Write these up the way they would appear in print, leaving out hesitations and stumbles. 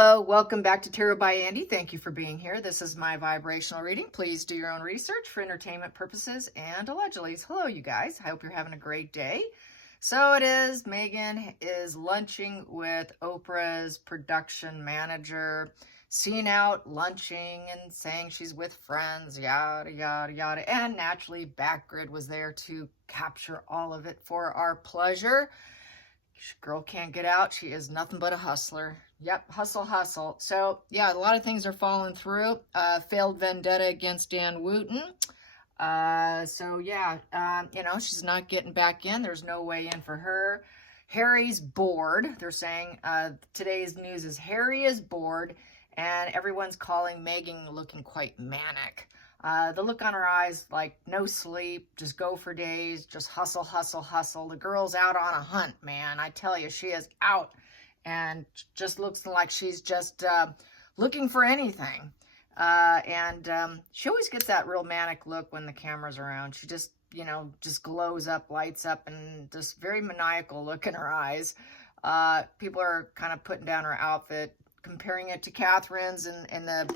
Hello, welcome back to Tarot by Andy. Thank you for being here. This is my vibrational reading. Please do your own research for entertainment purposes and allegedly. Hello, you guys. I hope you're having a great day. So it is, Meghan is lunching with Oprah's production manager, seen out lunching and saying she's with friends, yada, yada, yada. And naturally, Backgrid was there to capture all of it for our pleasure. Girl can't get out. She is nothing but a hustler. Yep, hustle, hustle. So, yeah, a lot of things are falling through. Failed vendetta against Dan Wooten. She's not getting back in. There's no way in for her. Harry's bored. They're saying today's news is Harry is bored, and everyone's calling Meghan looking quite manic. The look on her eyes, like no sleep, just go for days, just hustle, hustle, hustle. The girl's out on a hunt, man. I tell you, she is out and just looks like she's just looking for anything. She always gets that real manic look when the camera's around. She just, just glows up, lights up, and just very maniacal look in her eyes. People are kind of putting down her outfit, comparing it to Catherine's, and the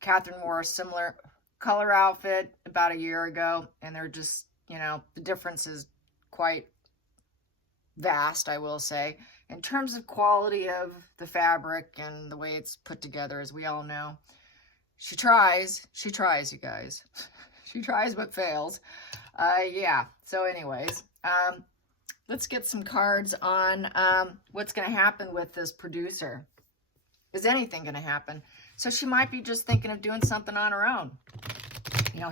Catherine wore a similar color outfit about a year ago, and they're just, the difference is quite vast, I will say, in terms of quality of the fabric and the way it's put together, as we all know. She tries, you guys. She tries but fails. So anyways, let's get some cards on what's going to happen with this producer. Is anything going to happen? So she might be just thinking of doing something on her own.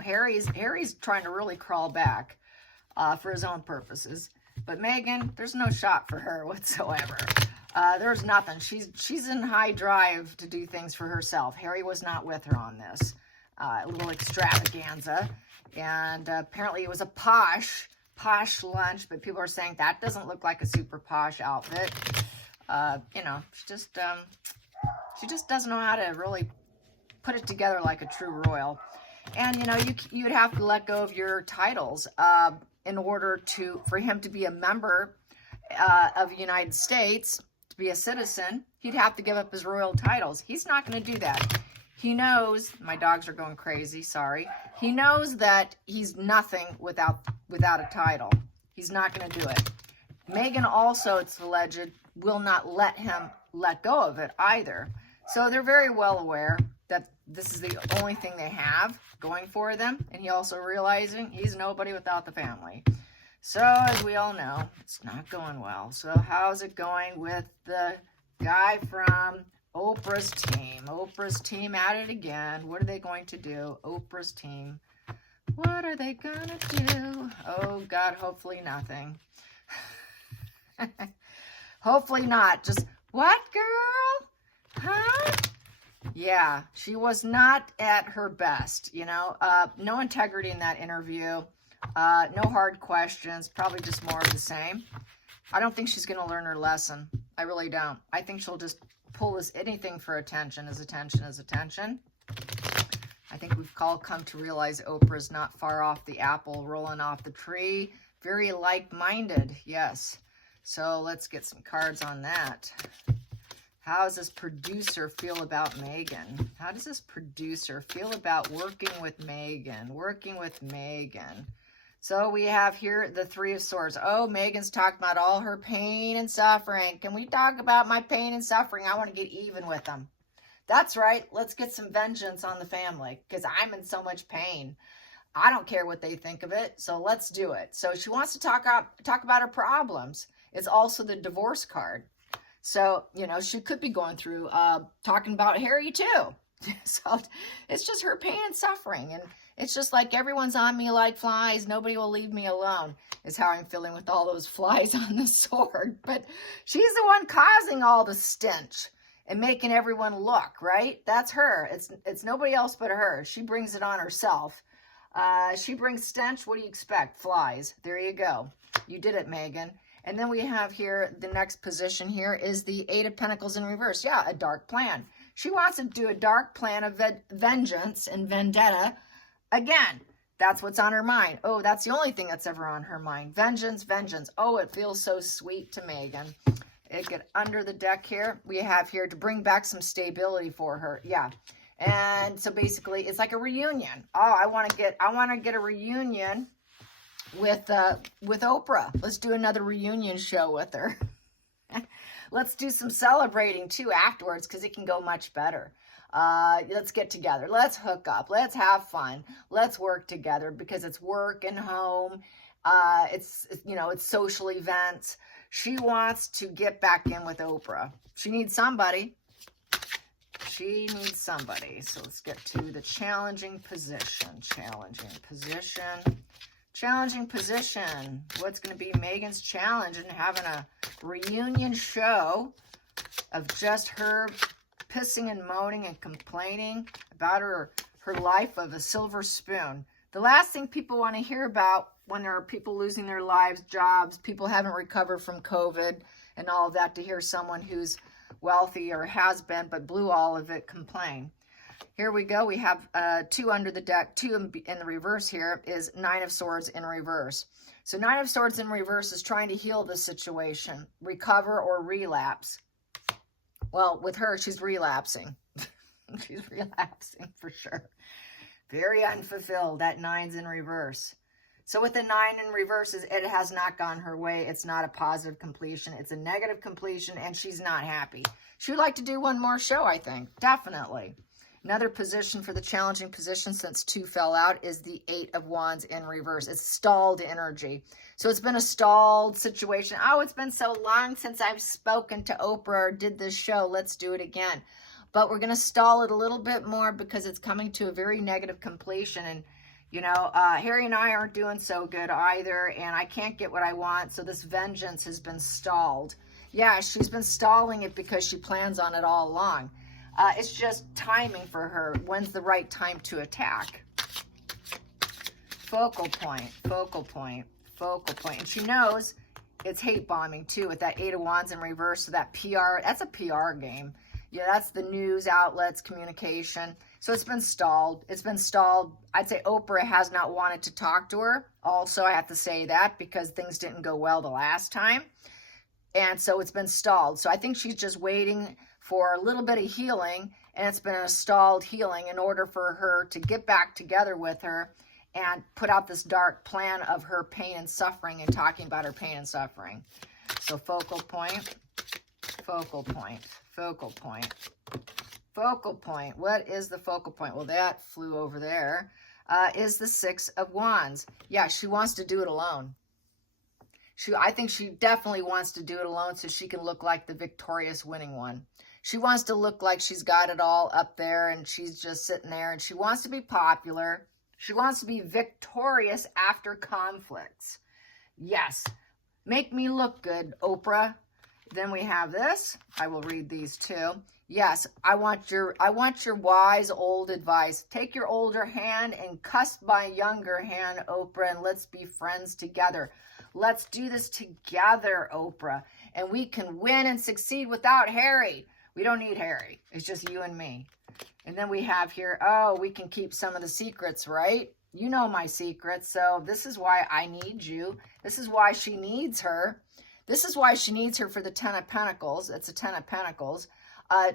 Harry's trying to really crawl back for his own purposes. But Meghan, there's no shot for her whatsoever. There's nothing. She's in high drive to do things for herself. Harry was not with her on this little extravaganza. And apparently it was a posh lunch, but people are saying that doesn't look like a super posh outfit. She just doesn't know how to really put it together like a true royal. And, you'd have to let go of your titles in order for him to be a member of the United States, to be a citizen. He'd have to give up his royal titles. He's not going to do that. He knows, my dogs are going crazy, sorry. He knows that he's nothing without a title. He's not going to do it. Meghan also, it's alleged, will not let him let go of it either. So they're very well aware that this is the only thing they have going for them. And he also realizing he's nobody without the family. So as we all know, it's not going well. So how's it going with the guy from Oprah's team? Oprah's team at it again. What are they going to do? Oprah's team. What are they going to do? Oh, God, hopefully nothing. Hopefully not. Just, what, girl? Huh? Yeah, she was not at her best, no integrity in that interview, no hard questions, probably just more of the same. I don't think she's going to learn her lesson. I really don't. I think she'll just pull anything for attention is attention is attention. I think we've all come to realize Oprah's not far off the apple, rolling off the tree. Very like-minded, yes. So let's get some cards on that. How does this producer feel about Meghan? How does this producer feel about working with Meghan? So we have here the Three of Swords. Oh, Meghan's talked about all her pain and suffering. Can we talk about my pain and suffering? I want to get even with them. That's right. Let's get some vengeance on the family because I'm in so much pain. I don't care what they think of it, so let's do it. So she wants to talk about her problems. It's also the divorce card. So, she could be going through talking about Harry too. So it's just her pain and suffering. And it's just like everyone's on me like flies. Nobody will leave me alone is how I'm feeling with all those flies on the sword. But she's the one causing all the stench and making everyone look, right? That's her. It's nobody else but her. She brings it on herself. She brings stench. What do you expect? Flies. There you go. You did it, Meghan. And then we have here, the next position here is the Eight of Pentacles in reverse. Yeah, a dark plan. She wants to do a dark plan of vengeance and vendetta. Again, that's what's on her mind. Oh, that's the only thing that's ever on her mind. Vengeance, vengeance. Oh, it feels so sweet to Meghan. get under the deck here. We have here to bring back some stability for her. Yeah. And so basically it's like a reunion. Oh, I want to get a reunion with Oprah. Let's do another reunion show with her. Let's do some celebrating too afterwards, because it can go much better. Let's get together. Let's hook up. Let's have fun. Let's work together, because it's work and home. It's social events. She wants to get back in with Oprah. She needs somebody. She needs somebody. So let's get to the challenging position. Challenging position. What's going to be Meghan's challenge in having a reunion show of just her pissing and moaning and complaining about her life of a silver spoon. The last thing people want to hear about when there are people losing their lives, jobs, people haven't recovered from COVID and all of that, to hear someone who's wealthy or has been but blew all of it complain. Here we go. We have 2 under the deck. 2 in the reverse here is 9 of Swords in reverse. So 9 of Swords in reverse is trying to heal the situation, recover or relapse. Well, with her, she's relapsing. She's relapsing for sure. Very unfulfilled. That 9's in reverse. So with the 9 in reverse, it has not gone her way. It's not a positive completion. It's a negative completion, and she's not happy. She would like to do one more show, I think. Definitely. Another position for the challenging position, since 2 fell out, is the 8 of Wands in reverse. It's stalled energy. So it's been a stalled situation. Oh, it's been so long since I've spoken to Oprah or did this show. Let's do it again. But we're going to stall it a little bit more, because it's coming to a very negative completion. And, Harry and I aren't doing so good either, and I can't get what I want. So this vengeance has been stalled. Yeah, she's been stalling it because she plans on it all along. It's just timing for her. When's the right time to attack? Focal point. And she knows it's hate bombing too, with that 8 of Wands in reverse. So that PR, that's a PR game. Yeah, that's the news outlets, communication. So it's been stalled. I'd say Oprah has not wanted to talk to her. Also, I have to say that, because things didn't go well the last time. And so it's been stalled. So I think she's just waiting for a little bit of healing, and it's been a stalled healing in order for her to get back together with her and put out this dark plan of her pain and suffering, and talking about her pain and suffering. So focal point. What is the focal point? Well, that flew over there. Is the 6 of Wands. Yeah, she wants to do it alone. I think she definitely wants to do it alone, so she can look like the victorious winning one. She wants to look like she's got it all up there, and she's just sitting there, and she wants to be popular. She wants to be victorious after conflicts. Yes. Make me look good, Oprah. Then we have this. I will read these too. Yes, I want your wise old advice. Take your older hand and cuss my younger hand, Oprah, and let's be friends together. Let's do this together, Oprah, and we can win and succeed without Harry. We don't need Harry. It's just you and me. And then we have here, oh, we can keep some of the secrets, right? You know my secrets, so this is why I need you. This is why she needs her. This is why she needs her for the 10 of Pentacles. It's a 10 of Pentacles.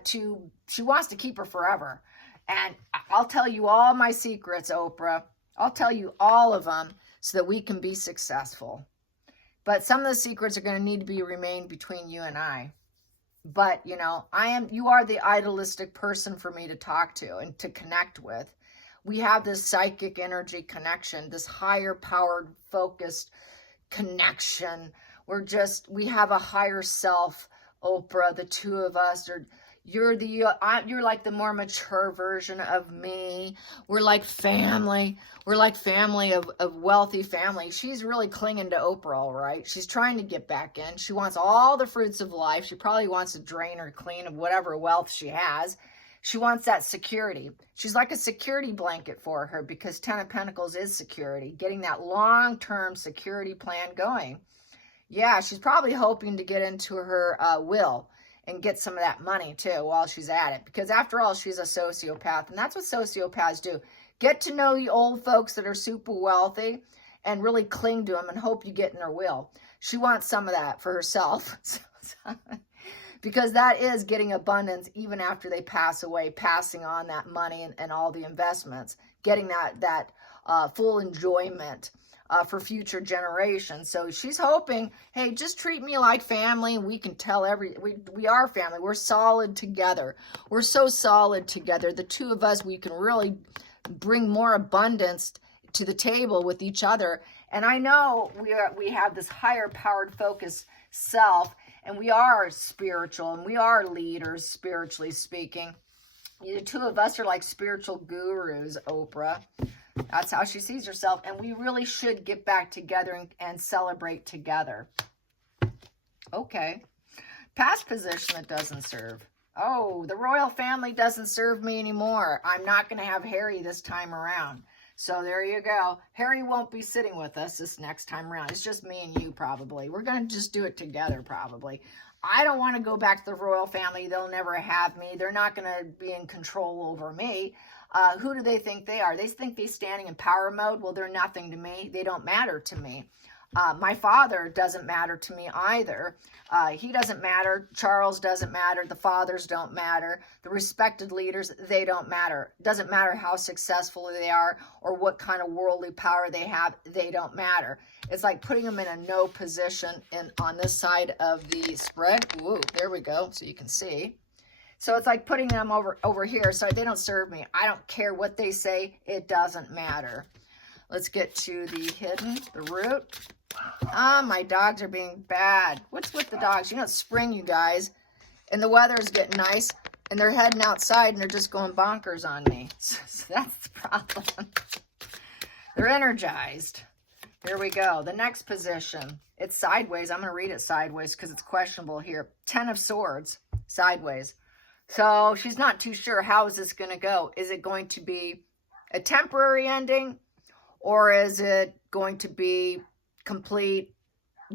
She wants to keep her forever. And I'll tell you all my secrets, Oprah. I'll tell you all of them so that we can be successful. But some of the secrets are going to need to remain between you and I. But, you are the idealistic person for me to talk to and to connect with. We have this psychic energy connection, this higher powered, focused connection. We have a higher self, Oprah. The two of us you're like the more mature version of me. We're like family. We're like family of wealthy family. She's really clinging to Oprah, all right? She's trying to get back in. She wants all the fruits of life. She probably wants to drain her clean of whatever wealth she has. She wants that security. She's like a security blanket for her, because 10 of Pentacles is security, getting that long-term security plan going. Yeah, she's probably hoping to get into her will and get some of that money too while she's at it. Because after all, she's a sociopath, and that's what sociopaths do. Get to know the old folks that are super wealthy and really cling to them and hope you get in their will. She wants some of that for herself. because that is getting abundance even after they pass away, passing on that money and all the investments, getting that full enjoyment for future generations. So she's hoping, hey, just treat me like family. We can tell we are family. We're solid together. We're so solid together. The two of us, we can really bring more abundance to the table with each other. And I know we have this higher powered focus self, and we are spiritual, and we are leaders, spiritually speaking. The two of us are like spiritual gurus, Oprah. That's how she sees herself. And we really should get back together and celebrate together. Okay. Past position that doesn't serve. Oh, the royal family doesn't serve me anymore. I'm not going to have Harry this time around. So there you go. Harry won't be sitting with us this next time around. It's just me and you probably. We're going to just do it together probably. I don't want to go back to the royal family. They'll never have me. They're not going to be in control over me. Who do they think they are? They think they're standing in power mode. Well, they're nothing to me. They don't matter to me. My father doesn't matter to me either. He doesn't matter. Charles doesn't matter. The fathers don't matter. The respected leaders, they don't matter. Doesn't matter how successful they are or what kind of worldly power they have. They don't matter. It's like putting them in a no position on this side of the spread. Ooh, there we go. So you can see. So it's like putting them over here. So they don't serve me. I don't care what they say. It doesn't matter. Let's get to the hidden, the root. My dogs are being bad. What's with the dogs? You know, it's spring, you guys. And the weather's getting nice. And they're heading outside and they're just going bonkers on me. So that's the problem. They're energized. Here we go. The next position. It's sideways. I'm going to read it sideways because it's questionable here. 10 of Swords. Sideways. So she's not too sure. How is this going to go? Is it going to be a temporary ending? Or is it going to be complete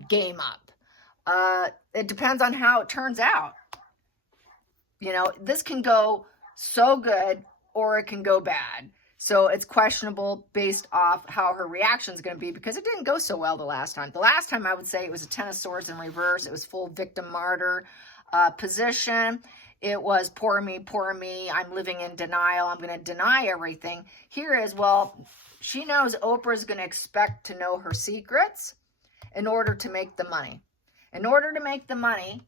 game up? It depends on how it turns out. You know, this can go so good or it can go bad. So it's questionable based off how her reaction is going to be because it didn't go so well the last time. The last time I would say it was a 10 of Swords in reverse. It was full victim martyr position. It was poor me, I'm living in denial, I'm going to deny everything. Here is, well, she knows Oprah is going to expect to know her secrets in order to make the money. In order to make the money,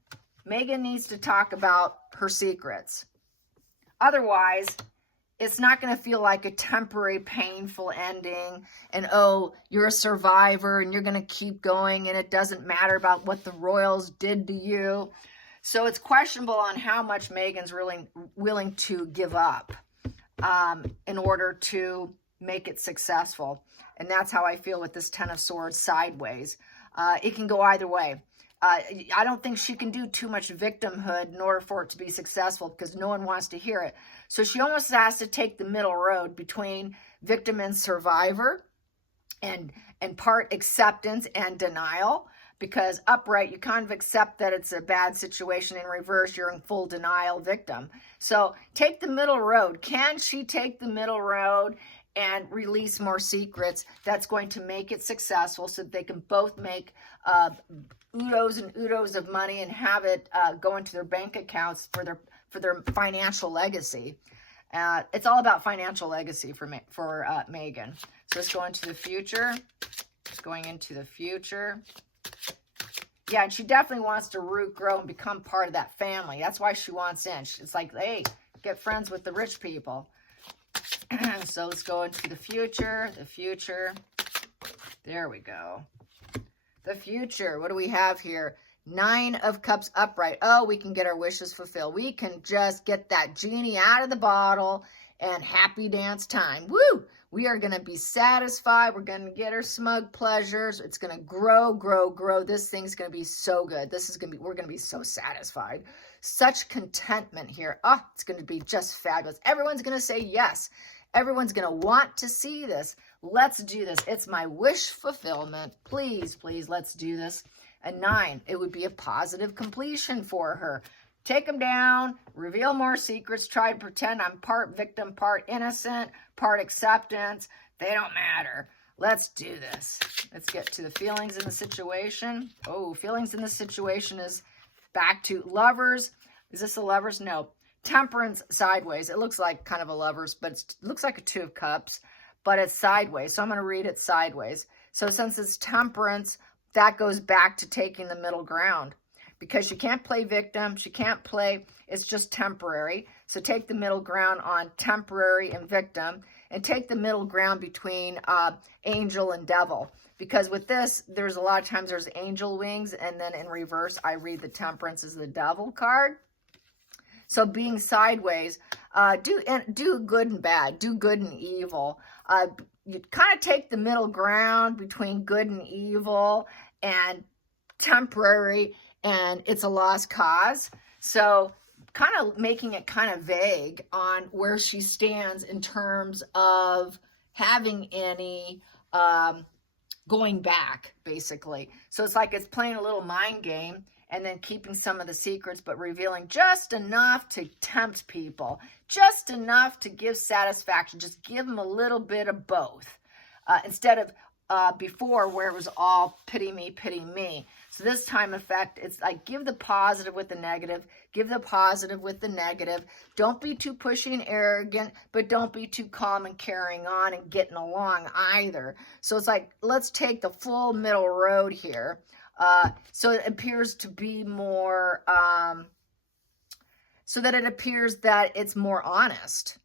Meghan needs to talk about her secrets. Otherwise, it's not going to feel like a temporary painful ending and, oh, you're a survivor and you're going to keep going and it doesn't matter about what the royals did to you. So it's questionable on how much Meghan's really willing to give up in order to make it successful. And that's how I feel with this 10 of Swords sideways. It can go either way. I don't think she can do too much victimhood in order for it to be successful because no one wants to hear it. So she almost has to take the middle road between victim and survivor and part acceptance and denial. Because upright, you kind of accept that it's a bad situation. In reverse, you're in full denial victim. So take the middle road. Can she take the middle road and release more secrets that's going to make it successful so that they can both make oodles and oodles of money and have it go into their bank accounts for their financial legacy? It's all about financial legacy for Meghan. So let's go into the future. It's going into the future. Yeah, and she definitely wants to root, grow, and become part of that family. That's why she wants in. It's like, hey, get friends with the rich people. So let's go into the future. The future. There we go. The future. What do we have here? 9 of Cups upright. Oh, we can get our wishes fulfilled. We can just get that genie out of the bottle and happy dance time. Woo! We are going to be satisfied. We're going to get our smug pleasures. It's going to grow, grow, grow. This thing's going to be so good. We're going to be so satisfied. Such contentment here. Oh, it's going to be just fabulous. Everyone's going to say yes. Everyone's going to want to see this. Let's do this. It's my wish fulfillment. Please, please, let's do this. A 9, it would be a positive completion for her. Take them down, reveal more secrets, try to pretend I'm part victim, part innocent, part acceptance. They don't matter. Let's do this. Let's get to the feelings in the situation. Oh, feelings in the situation is back to Lovers. Is this a Lovers? No. Temperance sideways. It looks like kind of a Lovers, but it looks like a Two of Cups, but it's sideways. So I'm going to read it sideways. So since it's Temperance, that goes back to taking the middle ground, because she can't play victim. She can't play, it's just temporary. So take the middle ground on temporary and victim, and take the middle ground between angel and devil. Because with this, there's a lot of times there's angel wings, and then in reverse, I read the Temperance as the devil card. So being sideways, do good and bad, do good and evil. You kind of take the middle ground between good and evil and temporary, and it's a lost cause. So kind of making it kind of vague on where she stands in terms of having any going back, basically. So it's like it's playing a little mind game, and then keeping some of the secrets, but revealing just enough to tempt people, just enough to give satisfaction. Just give them a little bit of both, instead of before, where it was all pity me, pity me. So this time effect, it's like give the positive with the negative, give the positive with the negative. Don't be too pushy and arrogant, but don't be too calm and carrying on and getting along either. So it's like, let's take the full middle road here. So it appears to be more, so that it appears that it's more honest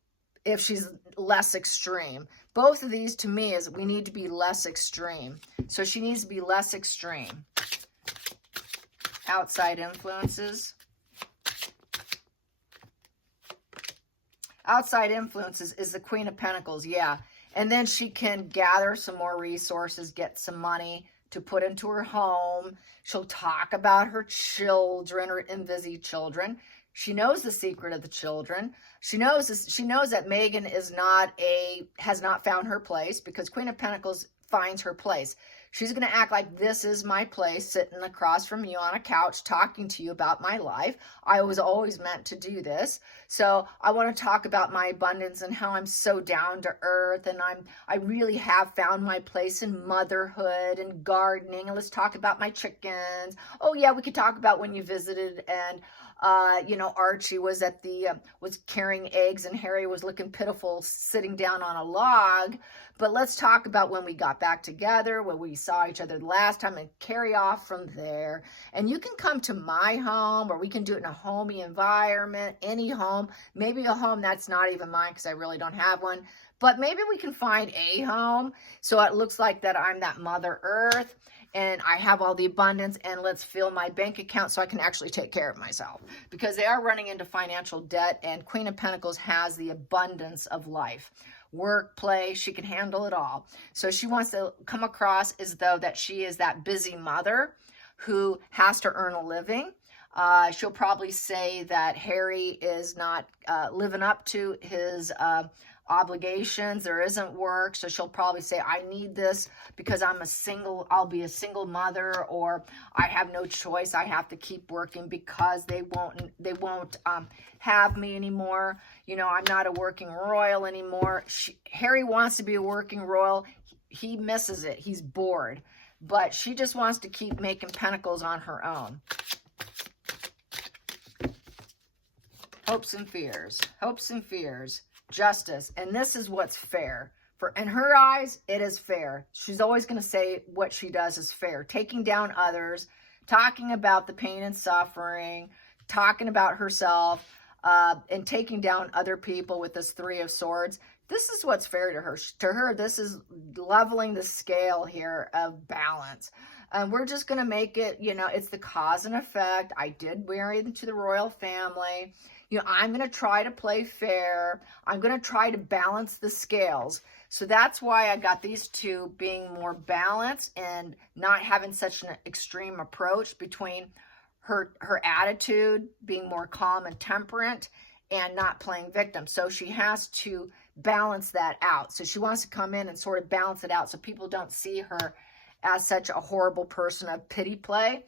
if she's less extreme. Both of these to me is we need to be less extreme. So she needs to be less extreme. Outside influences. Outside influences is the Queen of Pentacles, yeah. And then she can gather some more resources, get some money to put into her home. She'll talk about her children, or envisage children. She knows the secret of the children. She knows this, she knows that Meghan has not found her place, because Queen of Pentacles finds her place. She's going to act like this is my place, sitting across from you on a couch talking to you about my life. I was always meant to do this. So I want to talk about my abundance and how I'm so down to earth, and I really have found my place in motherhood and gardening. And let's talk about my chickens. Oh yeah, we could talk about when you visited, and you know, Archie was at was carrying eggs, and Harry was looking pitiful sitting down on a log. But let's talk about when we got back together, when we saw each other the last time, and carry off from there. And you can come to my home, or we can do it in a homey environment, any home, maybe a home that's not even mine, because I really don't have one. But maybe we can find a home so it looks like that I'm that Mother Earth, and I have all the abundance, and let's fill my bank account so I can actually take care of myself, because they are running into financial debt, and Queen of Pentacles has the abundance of life. Work, play, she can handle it all. So she wants to come across as though that she is that busy mother who has to earn a living. She'll probably say that Harry is not living up to his obligations. There isn't work. So she'll probably say, I need this because I'll be a single mother, or I have no choice. I have to keep working because they won't have me anymore. You know, I'm not a working royal anymore. Harry wants to be a working royal. He misses it. He's bored, but she just wants to keep making pentacles on her own. Hopes and fears, hopes and fears. Justice, and this is what's fair. In her eyes, it is fair. She's always going to say what she does is fair. Taking down others, talking about the pain and suffering, talking about herself, and taking down other people with this Three of Swords. This is what's fair to her. To her, this is leveling the scale here of balance. And we're just going to make it, you know, it's the cause and effect. I did marry into the royal family. You know, I'm going to try to play fair. I'm going to try to balance the scales. So that's why I got these two being more balanced and not having such an extreme approach between her attitude being more calm and temperate and not playing victim. So she has to balance that out. So she wants to come in and sort of balance it out so people don't see her as such a horrible person of pity play.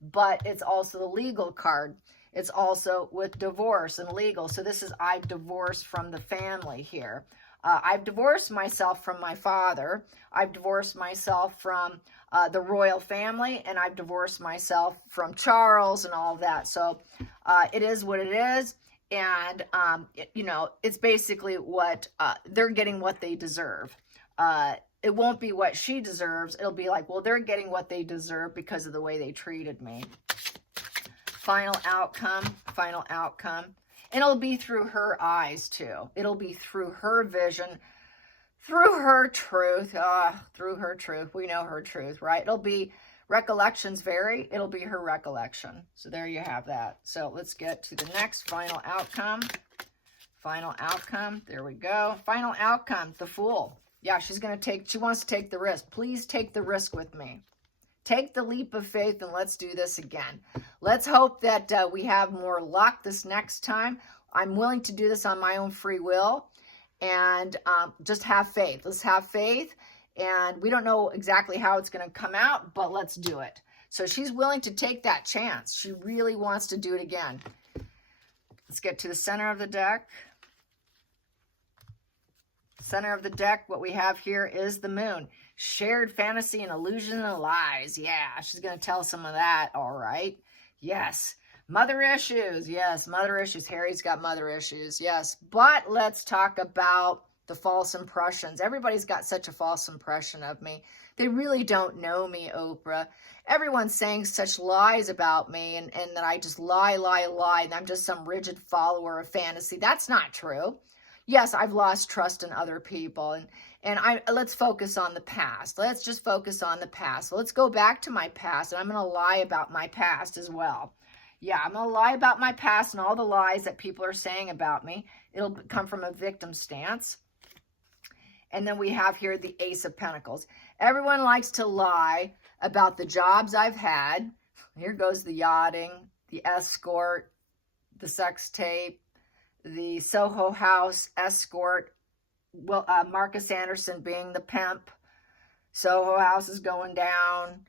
But it's also the legal card. It's also with divorce and legal. So this is, I've divorced from the family here. I've divorced myself from my father. I've divorced myself from the royal family, and I've divorced myself from Charles and all of that. So it is what it is. And, it's basically what they're getting what they deserve. It won't be what she deserves. It'll be like, well, they're getting what they deserve because of the way they treated me. Final outcome. And it'll be through her eyes too. It'll be through her vision, through her truth. Through her truth. We know her truth, right? It'll be recollections vary. It'll be her recollection. So there you have that. So let's get to the next final outcome. Final outcome. There we go. Final outcome. The Fool. Yeah, she wants to take the risk. Please take the risk with me. Take the leap of faith and let's do this again. Let's hope that we have more luck this next time. I'm willing to do this on my own free will, and just have faith. Let's have faith, and we don't know exactly how it's going to come out, but let's do it. So she's willing to take that chance. She really wants to do it again. Let's get to the center of the deck. Center of the deck, what we have here is the Moon. Shared fantasy and illusion and lies. Yeah, she's going to tell some of that. All right. Yes. Mother issues. Yes, mother issues. Harry's got mother issues. Yes. But let's talk about the false impressions. Everybody's got such a false impression of me. They really don't know me, Oprah. Everyone's saying such lies about me, and that I just lie, and I'm just some rigid follower of fantasy. That's not true. Yes, I've lost trust in other people, and let's focus on the past. Let's just focus on the past. Let's go back to my past, and I'm going to lie about my past as well. Yeah, I'm going to lie about my past and all the lies that people are saying about me. It'll come from a victim stance. And then we have here the Ace of Pentacles. Everyone likes to lie about the jobs I've had. Here goes the yachting, the escort, the sex tape, the Soho House escort, Marcus Anderson being the pimp. Soho House is going down.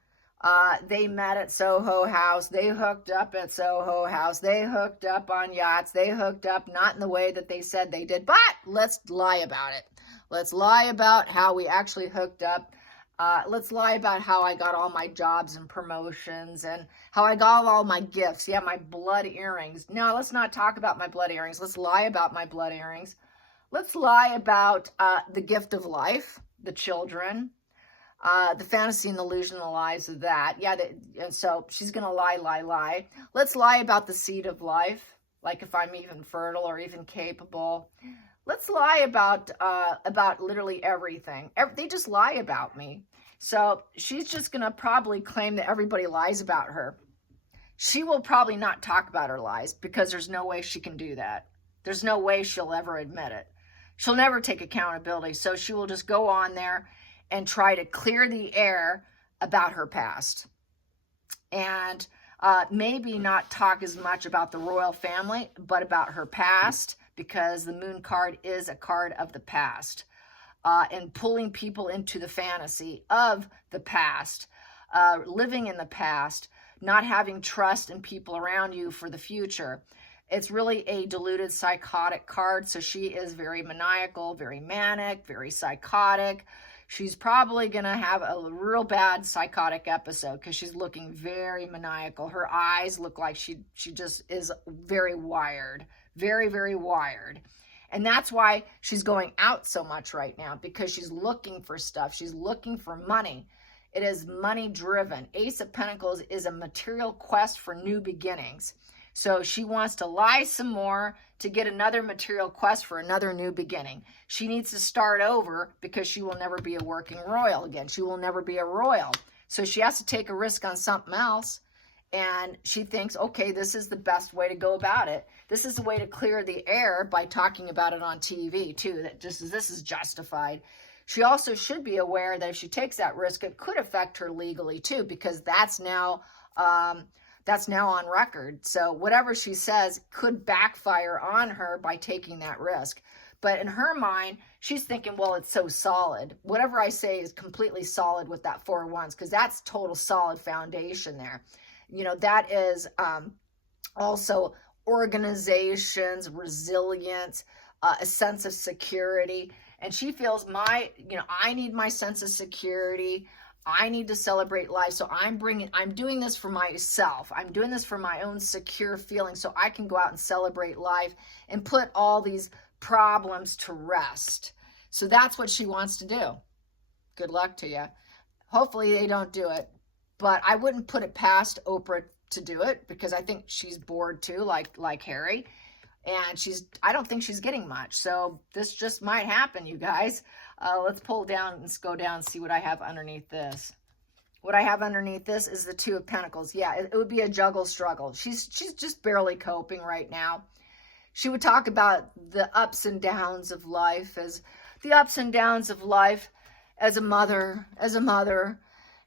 They met at Soho House. They hooked up at Soho House. They hooked up on yachts. They hooked up not in the way that they said they did, but let's lie about it. Let's lie about how we actually hooked up. Let's lie about how I got all my jobs and promotions and how I got all my gifts. Yeah, my blood earrings. No, let's not talk about my blood earrings. Let's lie about my blood earrings. Let's lie about the gift of life, the children, the fantasy and the illusion and the lies of that. Yeah, and so she's going to lie. Let's lie about the seed of life, like if I'm even fertile or even capable. Let's lie about literally everything. They just lie about me. So she's just going to probably claim that everybody lies about her. She will probably not talk about her lies because there's no way she can do that. There's no way she'll ever admit it. She'll never take accountability. So she will just go on there and try to clear the air about her past. And maybe not talk as much about the royal family, but about her past, because the Moon card is a card of the past. And pulling people into the fantasy of the past, living in the past, not having trust in people around you for the future. It's really a deluded psychotic card. So she is very maniacal, very manic, very psychotic. She's probably going to have a real bad psychotic episode because she's looking very maniacal. Her eyes look like she just is very wired, very, very wired. And that's why she's going out so much right now, because she's looking for stuff. She's looking for money. It is money driven. Ace of Pentacles is a material quest for new beginnings. So she wants to lie some more to get another material quest for another new beginning. She needs to start over because she will never be a working royal again. She will never be a royal. So she has to take a risk on something else. And she thinks, okay, this is the best way to go about it. This is the way to clear the air by talking about it on TV too, that this is justified. She also should be aware that if she takes that risk, it could affect her legally too, because that's now on record. So whatever she says could backfire on her by taking that risk. But in her mind, she's thinking, well, it's so solid. Whatever I say is completely solid with that 4 of Wands, because that's total solid foundation there. You know, that is also organizations, resilience, a sense of security. And she feels I need my sense of security. I need to celebrate life. So I'm doing this for myself. I'm doing this for my own secure feeling so I can go out and celebrate life and put all these problems to rest. So that's what she wants to do. Good luck to you. Hopefully they don't do it. But I wouldn't put it past Oprah to do it because I think she's bored too, like Harry. And I don't think she's getting much. So this just might happen, you guys. Let's pull down, let's go down and see what I have underneath this. What I have underneath this is the Two of Pentacles. Yeah, it would be a juggle struggle. She's just barely coping right now. She would talk about the ups and downs of life as a mother,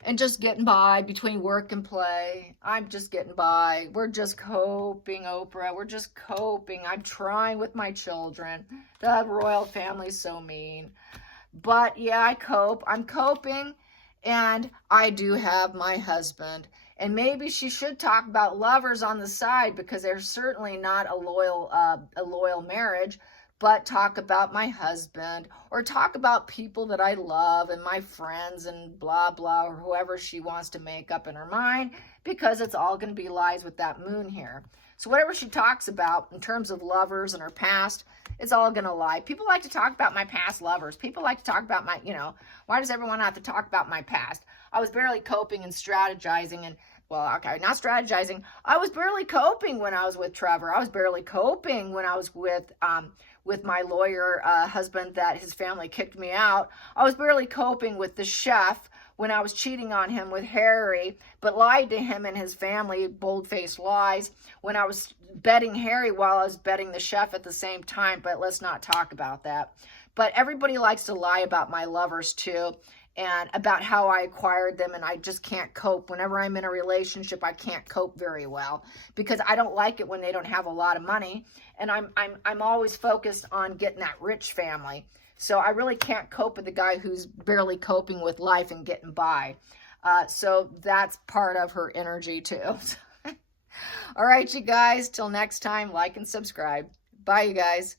and just getting by between work and play. I'm just getting by. We're just coping, Oprah. We're just coping. I'm trying with my children. The royal family's so mean. But yeah, I cope. I'm coping. And I do have my husband. And maybe she should talk about lovers on the side because they're certainly not a loyal marriage. But talk about my husband or talk about people that I love and my friends and blah, blah, or whoever she wants to make up in her mind, because it's all going to be lies with that moon here. So whatever she talks about in terms of lovers and her past, it's all going to lie. People like to talk about my past lovers. People like to talk about why does everyone have to talk about my past? I was barely coping and strategizing and, well, okay, not strategizing. I was barely coping when I was with Trevor. I was barely coping when I was with my lawyer husband that his family kicked me out. I was barely coping with the chef when I was cheating on him with Harry, but lied to him and his family, bold-faced lies, when I was betting Harry while I was betting the chef at the same time, but let's not talk about that. But everybody likes to lie about my lovers too, and about how I acquired them, and I just can't cope. Whenever I'm in a relationship, I can't cope very well because I don't like it when they don't have a lot of money, and I'm always focused on getting that rich family. So I really can't cope with the guy who's barely coping with life and getting by. So that's part of her energy too. All right, you guys, till next time, like and subscribe. Bye, you guys.